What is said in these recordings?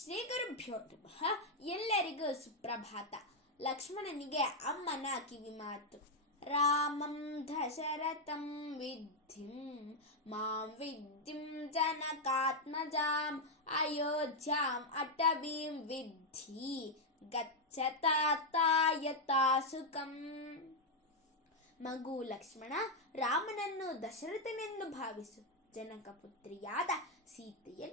ಶ್ರೀ ಗುರುಭ್ಯೋ ನಮಃ ಎಲ್ಲರಿಗೂ ಸುಪ್ರಭಾತ. ಲಕ್ಷ್ಮಣನಿಗೆ ಅಮ್ಮನ ಕಿವಿ ಮಾತು. ರಾಮಂ ದಶರಥಂ ವಿದ್ಧಿಂ, ಮಾಂ ವಿದ್ಧಿಂ ಜನಕಾತ್ಮಜಾಂ ಅಯೋಧ್ಯಾಂ ಅಟವೀಂ ವಿದ್ಧಿ ಗಚ್ಚತಾತಾಯತಾಸುಕಂ ಸುಖಂ ಮಗು ಲಕ್ಷ್ಮಣ, ರಾಮನನ್ನು ದಶರಥನೆಂದು ಭಾವಿಸು. ಜನಕ ಪುತ್ರಿಯಾದ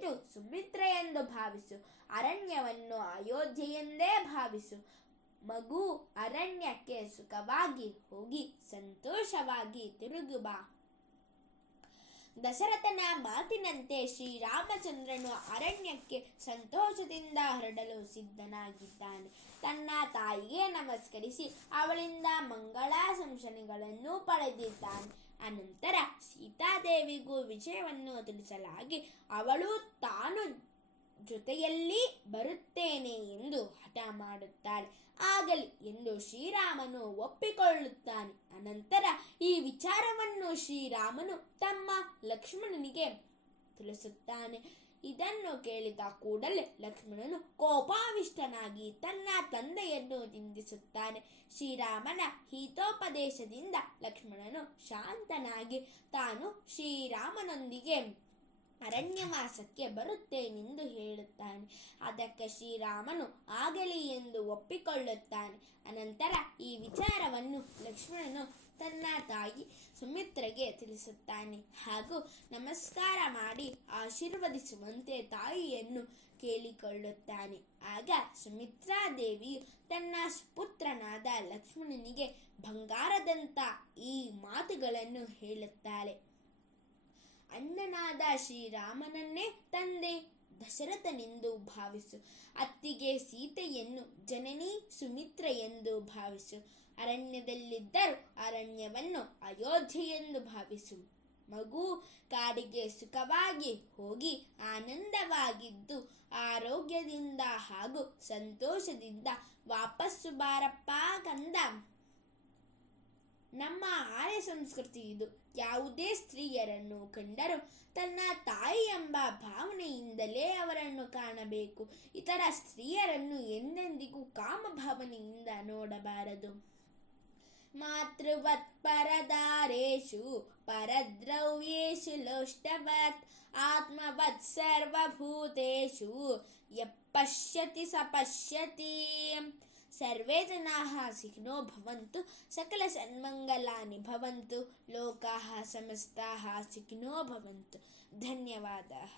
ಸೀತೆಯನ್ನು ಸುಮಿತ್ರ ಎಂದು ಭಾವಿಸು. ಅರಣ್ಯವನ್ನು ಅಯೋಧ್ಯೆಯೆಂದೇ ಭಾವಿಸು. ಮಗು ಅರಣ್ಯಕ್ಕೆ ಸುಖವಾಗಿ ಹೋಗಿ ಸಂತೋಷವಾಗಿ ತಿರುಗು ಬಾ. ದಶರಥನ ಮಾತಿನಂತೆ ಶ್ರೀರಾಮಚಂದ್ರನು ಅರಣ್ಯಕ್ಕೆ ಸಂತೋಷದಿಂದ ಹೊರಡಲು ಸಿದ್ಧನಾಗಿದ್ದಾನೆ. ತನ್ನ ತಾಯಿಗೆ ನಮಸ್ಕರಿಸಿ ಅವಳಿಂದ ಮಂಗಳಾಶಂಸನೆಗಳನ್ನು ಪಡೆದಿದ್ದಾನೆ. ಅನಂತರ ಸೀತಾದೇವಿಗೂ ವಿಜಯವನ್ನು ತಿಳಿಸಲಾಗಿ ಅವಳು ತಾನು ಜೊತೆಯಲ್ಲಿ ಬರುತ್ತೇನೆ ಎಂದು ಹಠ ಮಾಡುತ್ತಾಳೆ. ಆಗಲಿ ಎಂದು ಶ್ರೀರಾಮನು ಒಪ್ಪಿಕೊಳ್ಳುತ್ತಾನೆ. ಅನಂತರ ಈ ವಿಚಾರವನ್ನು ಶ್ರೀರಾಮನು ತಮ್ಮ ಲಕ್ಷ್ಮಣನಿಗೆ ತಿಳಿಸುತ್ತಾನೆ. ಇದನ್ನು ಕೇಳಿದ ಕೂಡಲೇ ಲಕ್ಷ್ಮಣನು ಕೋಪಾವಿಷ್ಟನಾಗಿ ತನ್ನ ತಂದೆಯನ್ನು ನಿಂದಿಸುತ್ತಾನೆ. ಶ್ರೀರಾಮನ ಹಿತೋಪದೇಶದಿಂದ ಲಕ್ಷ್ಮಣನು ಶಾಂತನಾಗಿ ತಾನು ಶ್ರೀರಾಮನೊಂದಿಗೆ ಅರಣ್ಯವಾಸಕ್ಕೆ ಬರುತ್ತೇನೆಂದು ಹೇಳುತ್ತಾನೆ. ಅದಕ್ಕೆ ಶ್ರೀರಾಮನು ಆಗಲಿ ಎಂದು ಒಪ್ಪಿಕೊಳ್ಳುತ್ತಾನೆ. ಅನಂತರ ಈ ವಿಚಾರವನ್ನು ಲಕ್ಷ್ಮಣನು ತನ್ನ ತಾಯಿ ಸುಮಿತ್ರೆಗೆ ತಿಳಿಸುತ್ತಾನೆ. ಹಾಗೂ ನಮಸ್ಕಾರ ಮಾಡಿ ಆಶೀರ್ವದಿಸುವಂತೆ ತಾಯಿಯನ್ನು ಕೇಳಿಕೊಳ್ಳುತ್ತಾನೆ. ಆಗ ಸುಮಿತ್ರಾದೇವಿಯು ತನ್ನ ಪುತ್ರನಾದ ಲಕ್ಷ್ಮಣನಿಗೆ ಬಂಗಾರದಂತ ಈ ಮಾತುಗಳನ್ನು ಹೇಳುತ್ತಾಳೆ. ಅಣ್ಣನಾದ ಶ್ರೀರಾಮನನ್ನೇ ತಂದೆ, ದಶರಥನೆಂದು ಭಾವಿಸು. ಅತ್ತಿಗೆ ಸೀತೆಯನ್ನು ಜನನಿ ಸುಮಿತ್ರ ಎಂದು ಭಾವಿಸು. ಅರಣ್ಯದಲ್ಲಿದ್ದರೂ ಅರಣ್ಯವನ್ನು ಅಯೋಧ್ಯೆ ಎಂದು ಭಾವಿಸು. ಮಗು ಕಾಡಿಗೆ ಸುಖವಾಗಿ ಹೋಗಿ ಆನಂದವಾಗಿದ್ದು, ಆರೋಗ್ಯದಿಂದ ಹಾಗೂ ಸಂತೋಷದಿಂದ ವಾಪಸ್ಸು ಬಾರಪ್ಪ ಕಂದ. ನಮ್ಮ ಆರ್ಯ ಸಂಸ್ಕೃತಿ ಇದು. ಯಾವುದೇ ಸ್ತ್ರೀಯರನ್ನು ಕಂಡರೂ ತನ್ನ ತಾಯಿ ಎಂಬ ಭಾವನೆಯಿಂದಲೇ ಅವರನ್ನು ಕಾಣಬೇಕು. ಇತರ ಸ್ತ್ರೀಯರನ್ನು ಎಂದೆಂದಿಗೂ ಕಾಮ ಭಾವನೆಯಿಂದ ನೋಡಬಾರದು. मातृवत्परदारेषु परद्रव्येषु लोष्टवत् आत्मवत् सर्वभूतेषु यः पश्यति स पश्यति सर्वे जनाः सुखिनो भवन्तु सकलसन्मङ्गलानि भवन्तु लोकाः समस्ताः सुखिनो भवन्तु धन्यवादाः